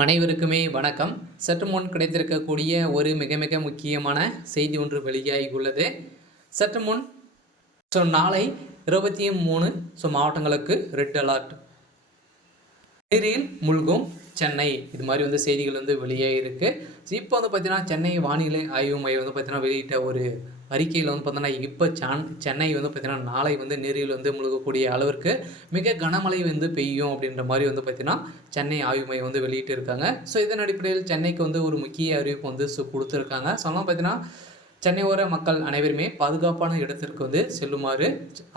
அனைவருக்குமே வணக்கம். சற்று முன் கிடைத்திருக்கக்கூடிய ஒரு மிக மிக முக்கியமான செய்தி ஒன்று வெளியாகி உள்ளது. சற்று முன் நாளை 23 மாவட்டங்களுக்கு ரெட் அலர்ட். நீரில் மூழ்கும் சென்னை, இது மாதிரி செய்திகள் வெளியாகி இருக்கு. இப்போ பார்த்தீங்கன்னா சென்னை வானிலை ஆய்வு மையம் பார்த்தீங்கன்னா வெளியிட்ட ஒரு அறிக்கையில் பார்த்தீங்கன்னா இப்போ சென்னை பார்த்தீங்கன்னா நாளை நீரில் முழுகக்கூடிய அளவிற்கு மிக கனமழை பெய்யும் அப்படின்ற மாதிரி பார்த்தீங்கன்னா சென்னை ஆய்வு மையம் வெளியிட்டு இருக்காங்க. ஸோ இதன் அடிப்படையில் சென்னைக்கு ஒரு முக்கிய அறிவிப்பு கொடுத்துருக்காங்க. ஸோ அதெல்லாம் பார்த்தீங்கன்னா சென்னை ஓர மக்கள் அனைவருமே பாதுகாப்பான இடத்திற்கு செல்லுமாறு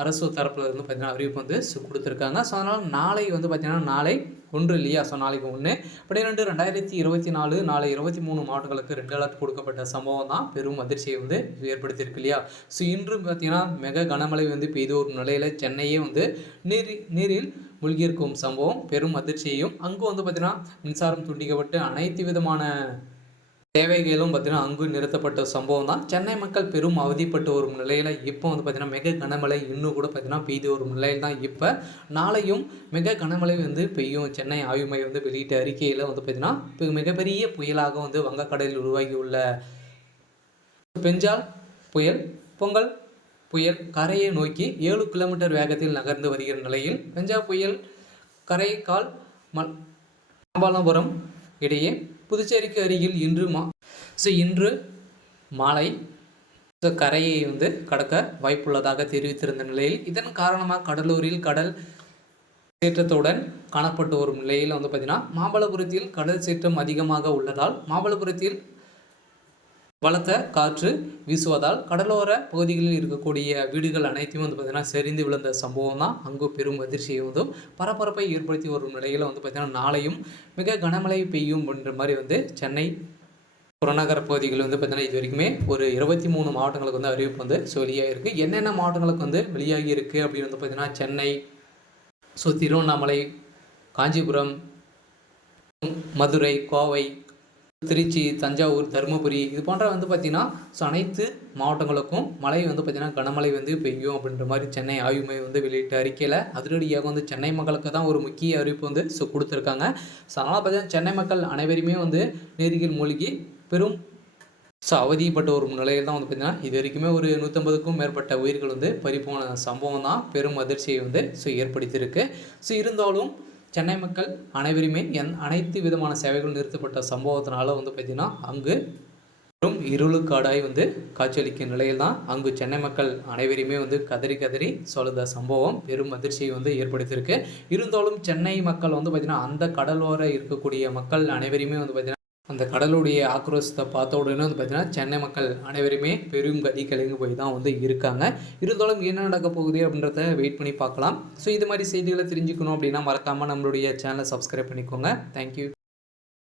அரசு தரப்பில் பார்த்தீங்கன்னா அறிவிப்பு கொடுத்துருக்காங்க. ஸோ அதனால் நாளை பார்த்தீங்கன்னா நாளை 1 இல்லையா? ஸோ நாளைக்கு 1/12/2024 நாளை 23 மாவட்டங்களுக்கு ரெட் அலர்ட் கொடுக்கப்பட்ட சம்பவம் தான் பெரும் அதிர்ச்சியை ஏற்படுத்தியிருக்கு இல்லையா? ஸோ இன்று பார்த்தீங்கன்னா மிக கனமழை பெய்து ஒரு நிலையில் சென்னையே நீரில் மூழ்கியிருக்கும் சம்பவம் பெரும் அதிர்ச்சியையும், அங்கு பார்த்தீங்கன்னா மின்சாரம் துண்டிக்கப்பட்டு அனைத்து விதமான சேவைகளும் பார்த்தீங்கன்னா அங்கு நிறுத்தப்பட்ட சம்பவம் தான். சென்னை மக்கள் பெரும் அவதிப்பட்டு வரும் நிலையில் இப்போ பார்த்தீங்கன்னா மிக கனமழை இன்னும் கூட பார்த்தீங்கன்னா பெய்து வரும் நிலையில் தான். இப்போ நாளையும் மிக கனமழை பெய்யும். சென்னை ஆய்வு மையம் வெளியிட்ட அறிக்கையில் பார்த்தீங்கன்னா இப்போ மிகப்பெரிய புயலாக வங்கக்கடலில் உருவாகி உள்ள பெஞ்சால் புயல் பொங்கல் புயல் கரையை நோக்கி 7 கிலோமீட்டர் வேகத்தில் நகர்ந்து வருகிற நிலையில் பெஞ்சா புயல் கரைக்கால் மாமல்லபுரம் இடையே புதுச்சேரிக்கு அருகில் இன்று மாலை கரையை கடக்க வாய்ப்புள்ளதாக தெரிவித்திருந்த நிலையில் இதன் காரணமாக கடலூரில் கடல் சீற்றத்துடன் காணப்பட்டு வரும் நிலையில் பார்த்தீங்கன்னா மாமல்லபுரத்தில் கடல் சீற்றம் அதிகமாக உள்ளதால் மாமல்லபுரத்தில் பலத்த காற்று வீசுவதால் கடலோர பகுதிகளில் இருக்கக்கூடிய வீடுகள் அனைத்தையும் பார்த்தீங்கன்னா சரிந்து விழுந்த சம்பவம் தான் அங்கு பெரும் அதிர்ச்சியை பரபரப்பை ஏற்படுத்தி வரும் நிலையில் பார்த்தீங்கன்னா நாளையும் மிக கனமழை பெய்யும் என்ற மாதிரி சென்னை புறநகர பகுதிகள் பார்த்தீங்கன்னா இது வரைக்குமே ஒரு 23 மாவட்டங்களுக்கு அறிவிப்பு வெளியாகி இருக்குது. என்னென்ன மாவட்டங்களுக்கு வெளியாகி இருக்குது அப்படின்னு பார்த்தீங்கன்னா சென்னை, திருவண்ணாமலை, காஞ்சிபுரம், மதுரை, கோவை, திருச்சி, தஞ்சாவூர், தருமபுரி இது போன்ற பார்த்திங்கன்னா அனைத்து மாவட்டங்களுக்கும் மழை பார்த்திங்கன்னா கனமழை பெய்யும் அப்படின்ற மாதிரி சென்னை ஆய்வு மையம் வெளியிட்ட அறிக்கையில் அதிரடியாக சென்னை மக்களுக்கு தான் ஒரு முக்கிய அறிவிப்பு கொடுத்துருக்காங்க. ஸோ அதனால் பார்த்தீங்கன்னா சென்னை மக்கள் அனைவருமே நீரில் மூழ்கி பெரும் அவதிப்பட்ட ஒரு நிலையில் தான் பார்த்திங்கன்னா இது வரைக்குமே ஒரு 150க்கும் மேற்பட்ட உயிர்கள் பறிபோன சம்பவம் தான் பெரும் அதிர்ச்சியை ஏற்படுத்தியிருக்கு. ஸோ இருந்தாலும் சென்னை மக்கள் அனைவருமே அனைத்து விதமான சேவைகள் நிறுத்தப்பட்ட சம்பவத்தினால பார்த்திங்கன்னா அங்கு பெரும் இருளுக்காடாய் காட்சியளிக்கும் நிலையில் தான் அங்கு சென்னை மக்கள் அனைவருமே கதறி கதறி சொல்லுத சம்பவம் பெரும் அதிர்ச்சியை ஏற்படுத்தியிருக்கு. இருந்தாலும் சென்னை மக்கள் பார்த்திங்கன்னா அந்த கடலோர இருக்கக்கூடிய மக்கள் அனைவருமே பார்த்திங்கன்னா அந்த கடலுடைய ஆக்ரோஷத்தை பார்த்த உடனே பார்த்திங்கன்னா சென்னை மக்கள் அனைவருமே பெரும் கதி கலங்கி போய் தான் இருக்காங்க. இருந்தாலும் என்ன நடக்க போகுது அப்படின்றத வெயிட் பண்ணி பார்க்கலாம். ஸோ இது மாதிரி செய்திகளை தெரிஞ்சுக்கணும் அப்படின்னா மறக்காமல் நம்மளுடைய சேனலை சப்ஸ்கிரைப் பண்ணிக்கோங்க. தேங்க்யூ.